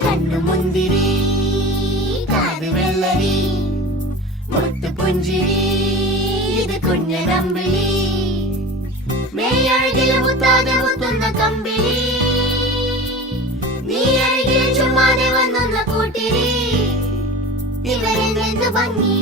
കണ്ണുമുന്തിരി കാത് വെള്ളരി മുത്തുപുഞ്ചിരി ഇത് കുഞ്ഞനമ്പിളി മേയഴകിൽ മുത്താതെ മുത്തുന്ന കമ്പിളി നീ അഴകിൽ ചുമ്മാതെ വന്നൊന്ന കൂട്ടിരി ഇവരെന്ത് ഭംഗി